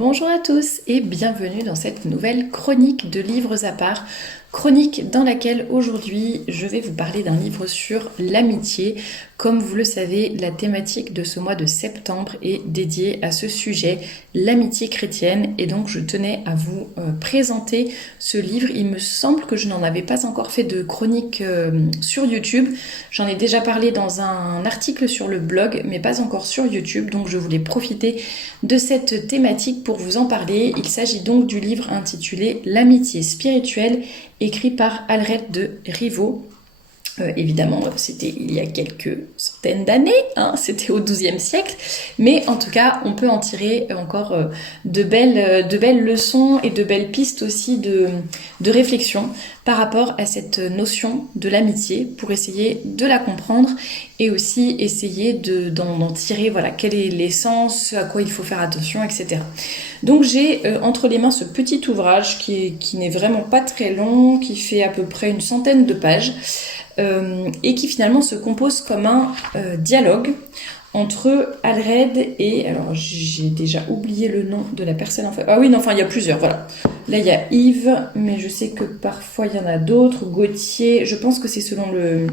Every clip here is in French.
Bonjour à tous et bienvenue dans cette nouvelle chronique de livres à part. Chronique dans laquelle aujourd'hui je vais vous parler d'un livre sur l'amitié. Comme vous le savez, la thématique de ce mois de septembre est dédiée à ce sujet, l'amitié chrétienne. Et donc je tenais à vous présenter ce livre. Il me semble que je n'en avais pas encore fait de chronique sur YouTube. J'en ai déjà parlé dans un article sur le blog, mais pas encore sur YouTube. Donc je voulais profiter de cette thématique pour vous en parler. Il s'agit donc du livre intitulé L'amitié spirituelle, écrit par Alred de Rivaux. Évidemment, c'était il y a quelques centaines d'années, c'était au XIIe siècle, mais en tout cas, on peut en tirer encore de belles leçons et de belles pistes aussi de réflexion par rapport à cette notion de l'amitié pour essayer de la comprendre et aussi essayer d'en tirer quel est l'essence, à quoi il faut faire attention, etc. Donc j'ai entre les mains ce petit ouvrage qui n'est vraiment pas très long, qui fait à peu près une centaine de pages, et qui finalement se compose comme un dialogue entre Alred et... Alors j'ai déjà oublié le nom de la personne en fait. Ah oui, non, enfin il y a plusieurs, voilà. Là il y a Yves, mais je sais que parfois il y en a d'autres. Gauthier, je pense que c'est selon le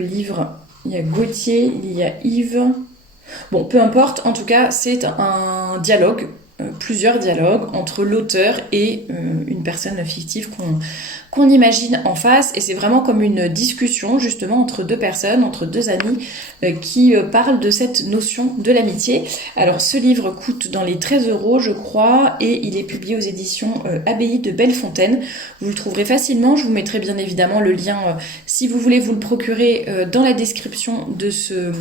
livre. Il y a Gauthier, il y a Yves. Bon, peu importe, en tout cas c'est un dialogue, plusieurs dialogues entre l'auteur et une personne fictive qu'on imagine en face, et c'est vraiment comme une discussion justement entre deux personnes, entre deux amis qui parlent de cette notion de l'amitié. Alors ce livre coûte dans les 13 € je crois, et il est publié aux éditions Abbaye de Bellefontaine. Vous le trouverez facilement, je vous mettrai bien évidemment le lien si vous voulez vous le procurer dans la description de ce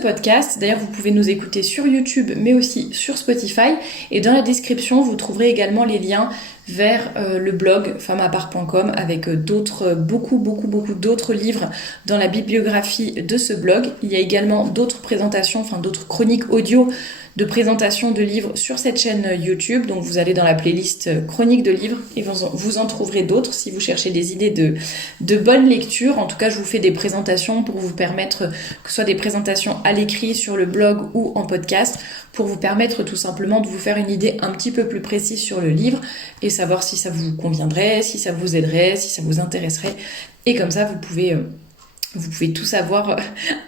podcast. D'ailleurs vous pouvez nous écouter sur YouTube mais aussi sur Spotify, et dans la description vous trouverez également les liens vers le blog femmeapart.com avec beaucoup d'autres livres dans la bibliographie de ce blog. Il y a également d'autres présentations, d'autres chroniques audio de présentation de livres sur cette chaîne YouTube. Donc vous allez dans la playlist chroniques de livres et vous en trouverez d'autres si vous cherchez des idées de bonne lecture. En tout cas, je vous fais des présentations pour vous permettre, que ce soit des présentations à l'écrit sur le blog ou en podcast, pour vous permettre tout simplement de vous faire une idée un petit peu plus précise sur le livre et savoir si ça vous conviendrait, si ça vous aiderait, si ça vous intéresserait. Et comme ça, vous pouvez tout savoir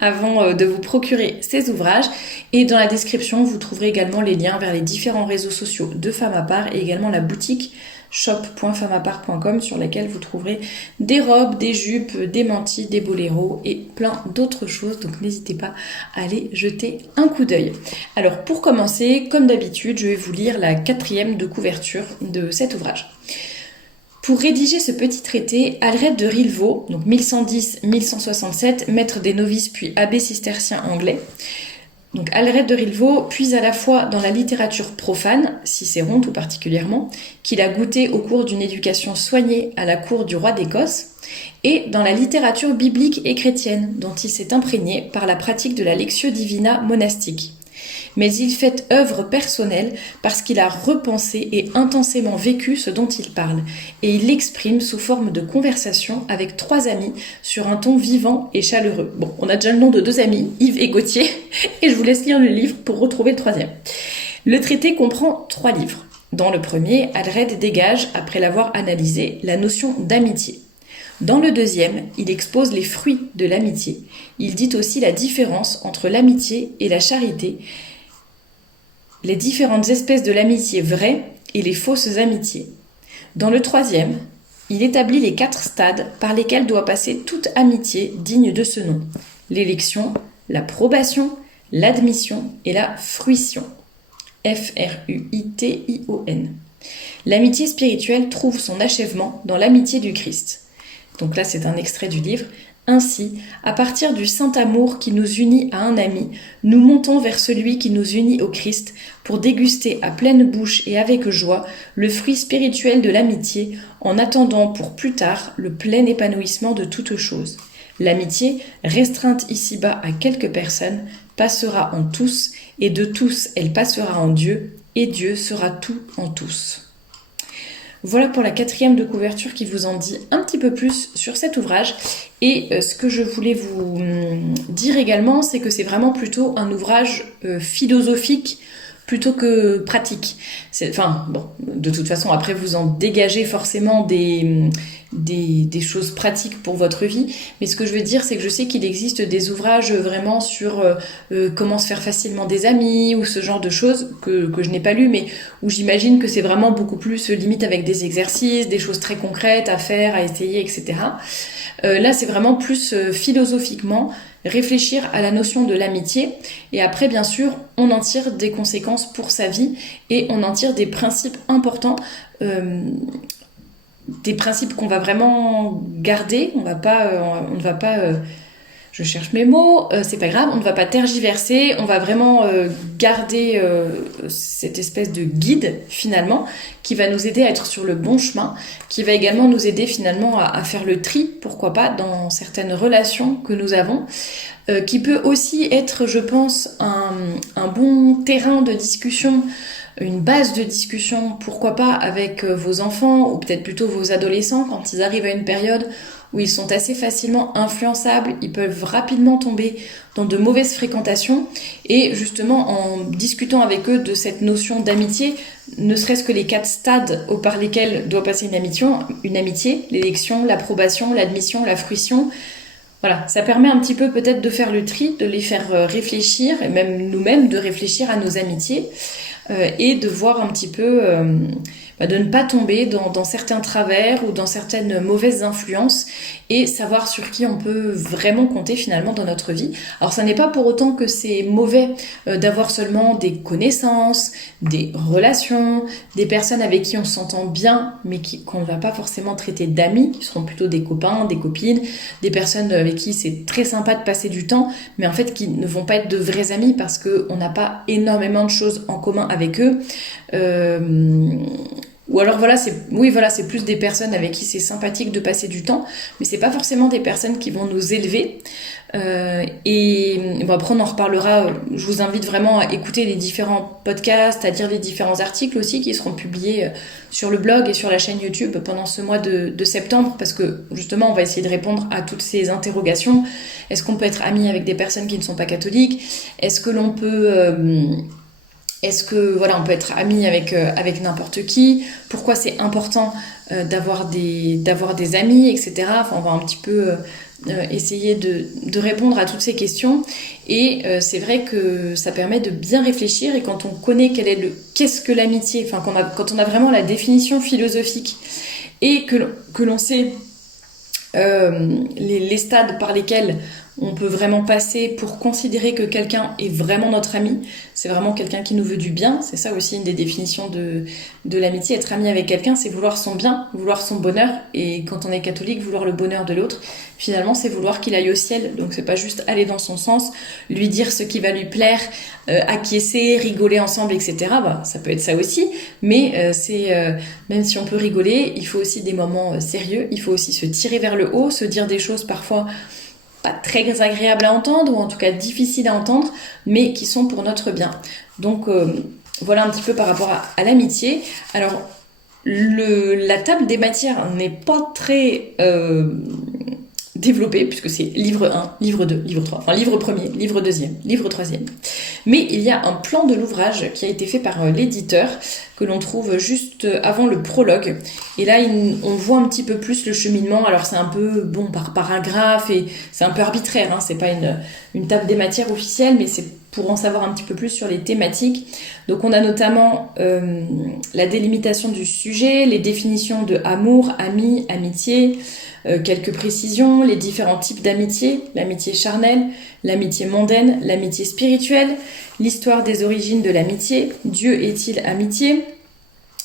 avant de vous procurer ces ouvrages. Et dans la description, vous trouverez également les liens vers les différents réseaux sociaux de Femmes à part et également la boutique shop.femmeapart.com sur laquelle vous trouverez des robes, des jupes, des mantilles, des boléros et plein d'autres choses. Donc n'hésitez pas à aller jeter un coup d'œil. Alors pour commencer, comme d'habitude, je vais vous lire la 4e de couverture de cet ouvrage. Pour rédiger ce petit traité, Alred de Rivaux, donc 1110-1167, maître des novices puis abbé cistercien anglais, donc Alred de Rivaux puise à la fois dans la littérature profane, Cicéron tout particulièrement, qu'il a goûté au cours d'une éducation soignée à la cour du roi d'Écosse, et dans la littérature biblique et chrétienne, dont il s'est imprégné par la pratique de la Lectio Divina monastique. Mais il fait œuvre personnelle parce qu'il a repensé et intensément vécu ce dont il parle, et il l'exprime sous forme de conversation avec 3 amis sur un ton vivant et chaleureux. Bon, on a déjà le nom de 2 amis, Yves et Gauthier, et je vous laisse lire le livre pour retrouver le 3e. Le traité comprend 3 livres. Dans le premier, Alred dégage, après l'avoir analysé, la notion d'amitié. Dans le 2e, il expose les fruits de l'amitié. Il dit aussi la différence entre l'amitié et la charité, les différentes espèces de l'amitié vraie et les fausses amitiés. Dans le 3e, il établit les 4 stades par lesquels doit passer toute amitié digne de ce nom: l'élection, l'approbation, l'admission et la fruition. F-R-U-I-T-I-O-N. L'amitié spirituelle trouve son achèvement dans l'amitié du Christ. Donc là, c'est un extrait du livre. Ainsi, à partir du saint amour qui nous unit à un ami, nous montons vers celui qui nous unit au Christ pour déguster à pleine bouche et avec joie le fruit spirituel de l'amitié, en attendant pour plus tard le plein épanouissement de toutes choses. L'amitié, restreinte ici-bas à quelques personnes, passera en tous, et de tous elle passera en Dieu, et Dieu sera tout en tous. Voilà pour la 4e de couverture qui vous en dit un petit peu plus sur cet ouvrage. Et ce que je voulais vous dire également, c'est que c'est vraiment plutôt un ouvrage philosophique plutôt que pratique. Enfin, bon, de toute façon, après, vous en dégagez forcément des choses pratiques pour votre vie. Mais ce que je veux dire, c'est que je sais qu'il existe des ouvrages vraiment sur comment se faire facilement des amis ou ce genre de choses que je n'ai pas lu, mais où j'imagine que c'est vraiment beaucoup plus limite avec des exercices, des choses très concrètes à faire, à essayer, etc. Là, c'est vraiment plus philosophiquement réfléchir à la notion de l'amitié. Et après, bien sûr, on en tire des conséquences pour sa vie et on en tire des principes importants, des principes qu'on va vraiment garder. On ne va pas je cherche mes mots, c'est pas grave, on ne va pas tergiverser, on va vraiment garder cette espèce de guide finalement qui va nous aider à être sur le bon chemin, qui va également nous aider finalement à faire le tri, pourquoi pas, dans certaines relations que nous avons, qui peut aussi être, je pense, un bon terrain de discussion, une base de discussion, pourquoi pas, avec vos enfants ou peut-être plutôt vos adolescents quand ils arrivent à une période où ils sont assez facilement influençables, ils peuvent rapidement tomber dans de mauvaises fréquentations et justement en discutant avec eux de cette notion d'amitié, ne serait-ce que les 4 stades par lesquels doit passer une amitié, l'élection, l'approbation, l'admission, la fruition. Voilà, ça permet un petit peu peut-être de faire le tri, de les faire réfléchir et même nous-mêmes de réfléchir à nos amitiés et de voir un petit peu... de ne pas tomber dans certains travers ou dans certaines mauvaises influences et savoir sur qui on peut vraiment compter finalement dans notre vie. Alors ça n'est pas pour autant que c'est mauvais d'avoir seulement des connaissances, des relations, des personnes avec qui on s'entend bien mais qu'on ne va pas forcément traiter d'amis, qui seront plutôt des copains, des copines, des personnes avec qui c'est très sympa de passer du temps mais en fait qui ne vont pas être de vrais amis parce qu'on n'a pas énormément de choses en commun avec eux. Ou alors voilà, c'est plus des personnes avec qui c'est sympathique de passer du temps, mais c'est pas forcément des personnes qui vont nous élever. Et bon, après on en reparlera. Je vous invite vraiment à écouter les différents podcasts, à lire les différents articles aussi qui seront publiés sur le blog et sur la chaîne YouTube pendant ce mois de septembre, parce que justement on va essayer de répondre à toutes ces interrogations. Est-ce qu'on peut être ami avec des personnes qui ne sont pas catholiques? Est-ce que l'on peut on peut être ami avec n'importe qui? Pourquoi c'est important d'avoir des amis, etc. Enfin, on va un petit peu essayer de répondre à toutes ces questions. Et c'est vrai que ça permet de bien réfléchir. Et quand on connaît qu'est-ce que l'amitié, enfin quand on a vraiment la définition philosophique et que l'on sait les stades par lesquels on peut vraiment passer pour considérer que quelqu'un est vraiment notre ami, c'est vraiment quelqu'un qui nous veut du bien. C'est ça aussi une des définitions de l'amitié. Être ami avec quelqu'un, c'est vouloir son bien, vouloir son bonheur, et quand on est catholique, vouloir le bonheur de l'autre. Finalement, c'est vouloir qu'il aille au ciel, donc c'est pas juste aller dans son sens, lui dire ce qui va lui plaire, acquiescer, rigoler ensemble, etc. Bah, ça peut être ça aussi, mais même si on peut rigoler, il faut aussi des moments sérieux, il faut aussi se tirer vers le haut, se dire des choses parfois pas très agréables à entendre, ou en tout cas difficiles à entendre, mais qui sont pour notre bien. Donc voilà un petit peu par rapport à l'amitié. Alors la table des matières n'est pas très développée, puisque c'est livre 1, livre 2, livre 3, enfin livre 1er, livre 2e, livre 3e. Mais il y a un plan de l'ouvrage qui a été fait par l'éditeur, que l'on trouve juste avant le prologue. Et là, on voit un petit peu plus le cheminement. Alors c'est un peu, par paragraphe, et c'est un peu arbitraire, hein. C'est pas une table des matières officielle, mais c'est pour en savoir un petit peu plus sur les thématiques. Donc on a notamment la délimitation du sujet, les définitions de amour, ami, amitié, quelques précisions, les différents types d'amitié, l'amitié charnelle, l'amitié mondaine, l'amitié spirituelle, l'histoire des origines de l'amitié, Dieu est-il amitié,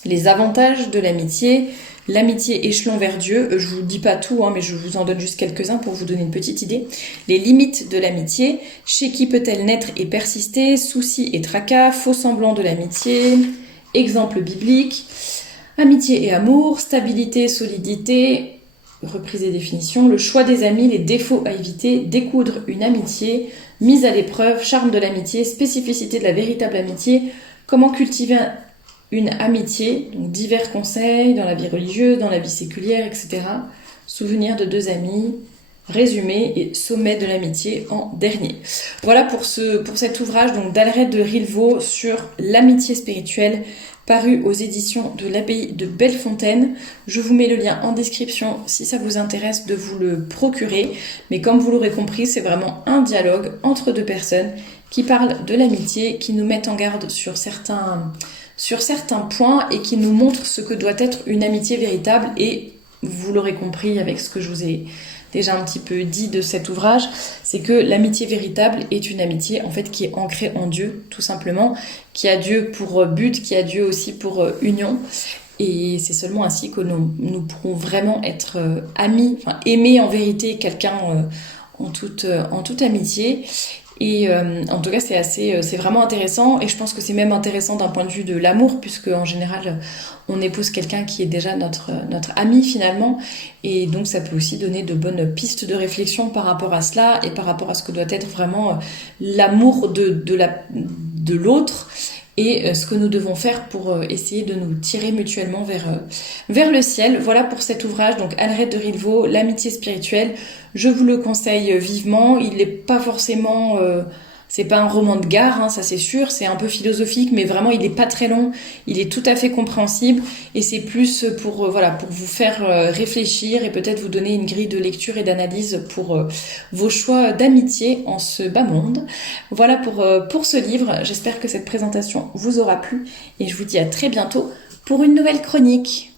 les avantages de l'amitié, l'amitié échelon vers Dieu, je vous dis pas tout, hein, mais je vous en donne juste quelques-uns pour vous donner une petite idée, les limites de l'amitié, chez qui peut-elle naître et persister, soucis et tracas, faux semblants de l'amitié, exemples bibliques, amitié et amour, stabilité, solidité, reprise et définition, le choix des amis, les défauts à éviter, découdre une amitié, mise à l'épreuve, charme de l'amitié, spécificité de la véritable amitié, comment cultiver une amitié, donc divers conseils dans la vie religieuse, dans la vie séculière, etc. Souvenirs de 2 amis, résumé et sommet de l'amitié en dernier. Voilà pour cet ouvrage donc d'Alred de Rilvaud sur l'amitié spirituelle, paru aux éditions de l'Abbaye de Bellefontaine. Je vous mets le lien en description si ça vous intéresse de vous le procurer. Mais comme vous l'aurez compris, c'est vraiment un dialogue entre deux personnes qui parlent de l'amitié, qui nous mettent en garde sur certains points et qui nous montrent ce que doit être une amitié véritable. Et vous l'aurez compris avec ce que je vous ai déjà un petit peu dit de cet ouvrage, c'est que l'amitié véritable est une amitié en fait qui est ancrée en Dieu, tout simplement, qui a Dieu pour but, qui a Dieu aussi pour union. Et c'est seulement ainsi que nous pourrons vraiment être amis, enfin aimer en vérité quelqu'un en toute amitié. Et en tout cas, c'est vraiment intéressant, et je pense que c'est même intéressant d'un point de vue de l'amour, puisque en général, on épouse quelqu'un qui est déjà notre ami finalement, et donc ça peut aussi donner de bonnes pistes de réflexion par rapport à cela et par rapport à ce que doit être vraiment l'amour de l'autre. Et ce que nous devons faire pour essayer de nous tirer mutuellement vers le ciel. Voilà pour cet ouvrage, donc Alred de Rilvaud, l'amitié spirituelle. Je vous le conseille vivement. Il n'est pas forcément... c'est pas un roman de gare, hein, ça c'est sûr, c'est un peu philosophique, mais vraiment il est pas très long, il est tout à fait compréhensible, et c'est plus pour vous faire réfléchir et peut-être vous donner une grille de lecture et d'analyse pour vos choix d'amitié en ce bas monde. Voilà pour ce livre, j'espère que cette présentation vous aura plu, et je vous dis à très bientôt pour une nouvelle chronique.